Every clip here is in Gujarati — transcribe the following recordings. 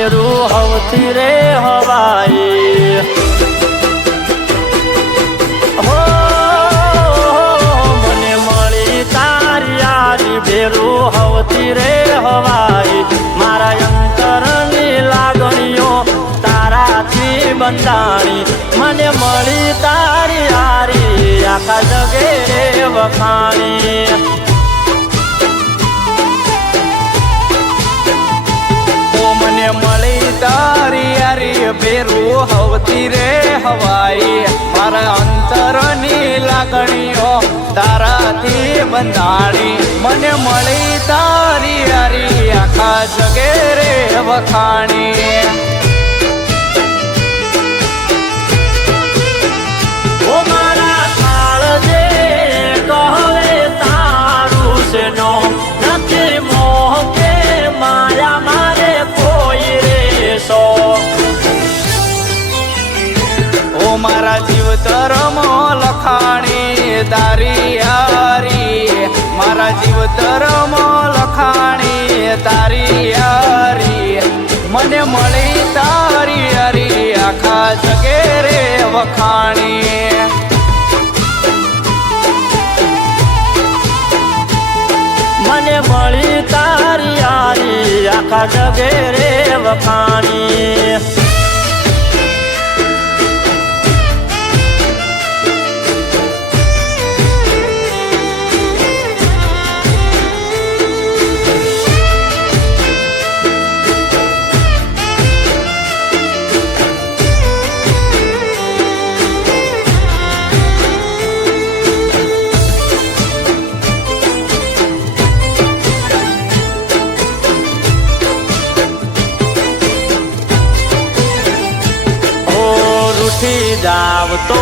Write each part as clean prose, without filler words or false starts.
બેરું હવથી રે હવાઈ હો મને મળી તારી યારી બેરું હવથી રે હવાઈ મારા અંતરની લાગણીઓ તારાથી બંધાણી મને મળી તારી યારી આખા જગે વખાણી મળી તારી યારી બેરું હવતી રે હવાઈ મારા અંતરની લાગણીઓ તારાથી બંધાણી મને મળી તારી યારી આખા જગે રે વખાણી ઓ મારા કાળજે કહે તારું છે નો નથી મોહ કે માયા મારે કોઈ રે સો ઓ મારા જીવતરમો લખાણી તારી યારી મારા જીવતરમો લખાણી તારી યારી મને મળી તારી યારી આખા જગે રે વખાણી મને મળી તારી યારી આખા જગે રે વખાણી જાવતો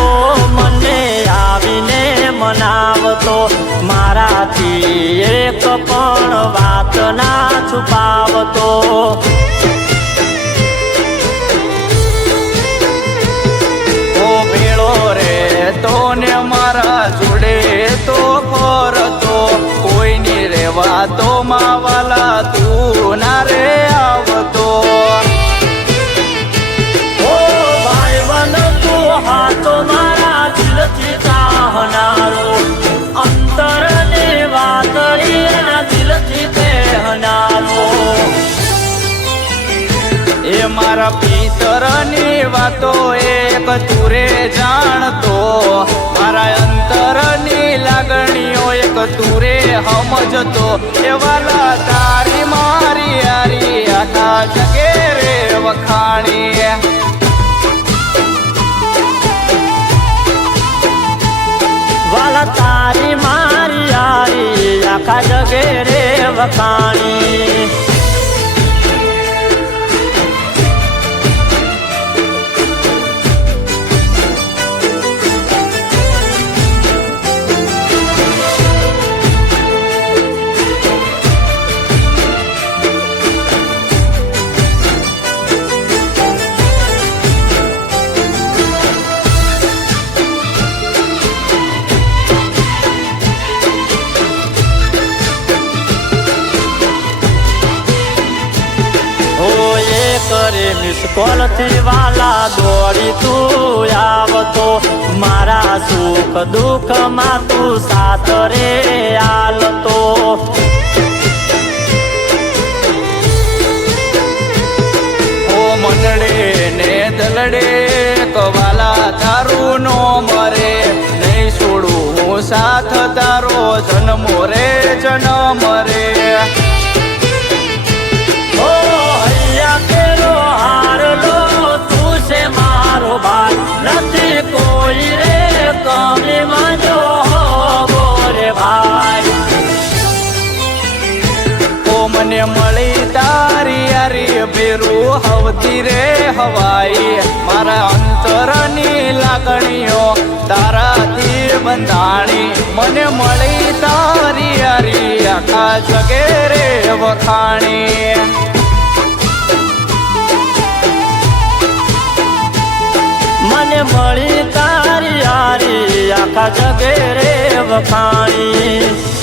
મને આવીને મનાવતો મારાથી એક પણ વાત ના છુપાવતો ઓ ભેળો રે તો ને મારા જોડે તો ફરતો કોઈની રેવા તો માવાલા તું ના રે આવતો હાથો મારા દિલથી ચાહનારો અંતરને વાતળી એના દિલથી કહેનારો એ મારા પિતરની વાતો એક તુરે જાણતો મારા અંતરની લાગણીઓ એક તુરે સમજતો એ વાલા તારી મારી યારી આખા જગે રે વખાણી વાલા તારી મારી યારી આખા જગે રે વખાણી કરે મિસ કોલ થી વાલા દોડી તું આવતો મારા સુખ દુઃખ માં તું સાથ રે આલતો ઓ મનડે ને દલડે કવાલા તારું નો મરે નહીં છોડું હું સાથ તારો જન્મો રે જન્મ રે નથી કોઈ રે કમી મજો બોરે ભાઈ ઓ મને મળી તારી યારી બેરું હવતી રે હવાઈ મારા અંતરની લાગણીઓ તારાથી બંધાણી મને મળી તારી યારી આખા જગે રે વખાણી મને મળી તારી યારી આખા જગે રે વખાણી